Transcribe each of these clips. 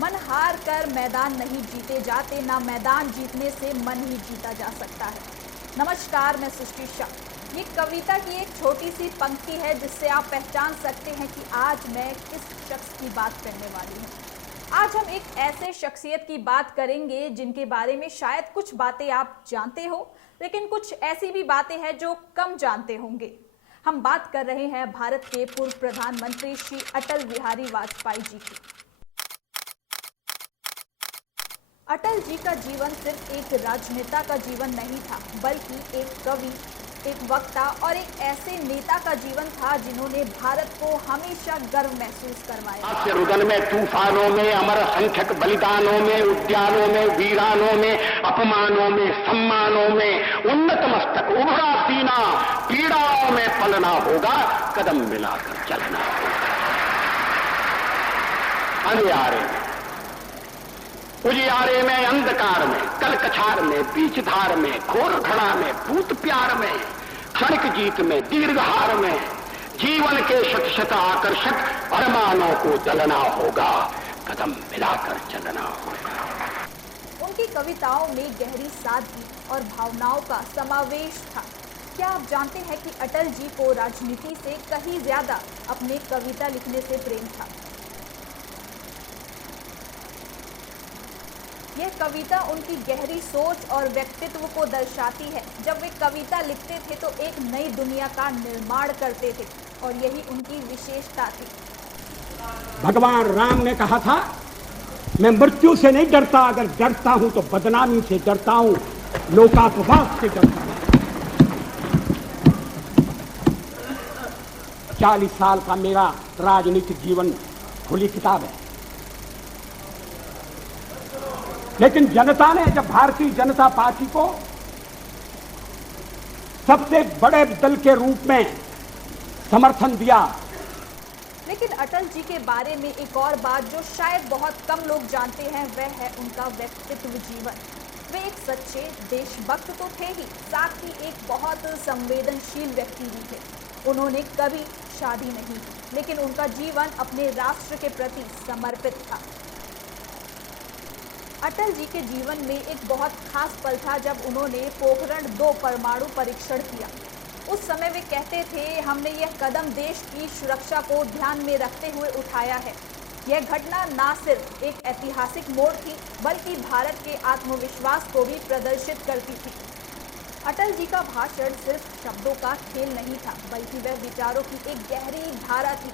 मन हार कर मैदान नहीं जीते जाते, ना मैदान जीतने से मन ही जीता जा सकता है। नमस्कार, मैं सृष्टि शाह। ये कविता की एक छोटी सी पंक्ति है जिससे आप पहचान सकते हैं कि आज मैं किस शख्स की बात करने वाली हूँ। आज हम एक ऐसे शख्सियत की बात करेंगे जिनके बारे में शायद कुछ बातें आप जानते हो, लेकिन कुछ ऐसी भी बातें हैं जो कम जानते होंगे। हम बात कर रहे हैं भारत के पूर्व प्रधानमंत्री श्री अटल बिहारी वाजपेयी जी की। अटल जी का जीवन सिर्फ एक राजनेता का जीवन नहीं था, बल्कि एक कवि, एक वक्ता और एक ऐसे नेता का जीवन था जिन्होंने भारत को हमेशा गर्व महसूस करवाया। रुदन में, तूफानों में, अमर असंख्यक बलिदानों में, उद्यानों में, वीरानों में, अपमानों में, सम्मानों में, उन्नत मस्तक, उभरा सीना, पीड़ाओं में पलना होगा, कदम मिलाकर चलना होगा। अंधियारे में, उजियारे में, अंधकार में, कलकछार में, बीचधार में, घोर घड़ा में, भूत प्यार में, क्षणिक जीत में, दीर्घहार में, जीवन के शत शत आकर्षक अरमानों को जलना होगा, कदम मिलाकर चलना होगा। उनकी कविताओं में गहरी सादगी और भावनाओं का समावेश था। क्या आप जानते हैं कि अटल जी को राजनीति से कहीं ज्यादा अपने कविता लिखने से प्रेम था। यह कविता उनकी गहरी सोच और व्यक्तित्व को दर्शाती है। जब वे कविता लिखते थे तो एक नई दुनिया का निर्माण करते थे और यही उनकी विशेषता थी। भगवान राम ने कहा था, मैं मृत्यु से नहीं डरता, अगर डरता हूं तो बदनामी से डरता हूं, लोकापवाद से डरता हूं। 40 साल का मेरा राजनीतिक जीवन खुली किताब है, लेकिन जनता ने जब भारतीय जनता पार्टी को सबसे बड़े दल के रूप में समर्थन दिया। लेकिन अटल जी के बारे में एक और बात जो शायद बहुत कम लोग जानते हैं, वह है उनका व्यक्तित्व जीवन। वे एक सच्चे देशभक्त तो थे ही, साथ ही एक बहुत संवेदनशील व्यक्ति भी थे। उन्होंने कभी शादी नहीं की, लेकिन उनका जीवन अपने राष्ट्र के प्रति समर्पित था। अटल जी के जीवन में एक बहुत खास पल था जब उन्होंने पोखरण 2 परमाणु परीक्षण किया। उस समय वे कहते थे, हमने यह कदम देश की सुरक्षा को ध्यान में रखते हुए उठाया है। यह घटना न सिर्फ एक ऐतिहासिक मोड़ थी, बल्कि भारत के आत्मविश्वास को भी प्रदर्शित करती थी। अटल जी का भाषण सिर्फ शब्दों का खेल नहीं था, बल्कि वह विचारों की एक गहरी धारा थी।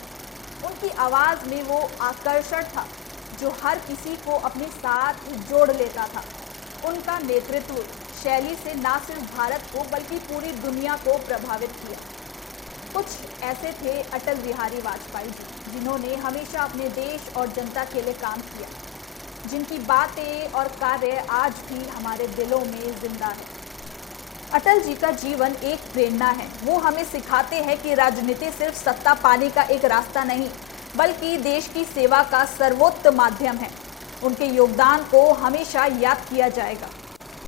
उनकी आवाज़ में वो आकर्षण था जो हर किसी को अपने साथ जोड़ लेता था। उनका नेतृत्व शैली से न सिर्फ भारत को बल्कि पूरी दुनिया को प्रभावित किया। कुछ ऐसे थे अटल बिहारी वाजपेयी जी, जिन्होंने हमेशा अपने देश और जनता के लिए काम किया, जिनकी बातें और कार्य आज भी हमारे दिलों में जिंदा है। अटल जी का जीवन एक प्रेरणा है। वो हमें सिखाते हैं कि राजनीति सिर्फ सत्ता पाने का एक रास्ता नहीं, बल्कि देश की सेवा का सर्वोत्तम माध्यम है। उनके योगदान को हमेशा याद किया जाएगा।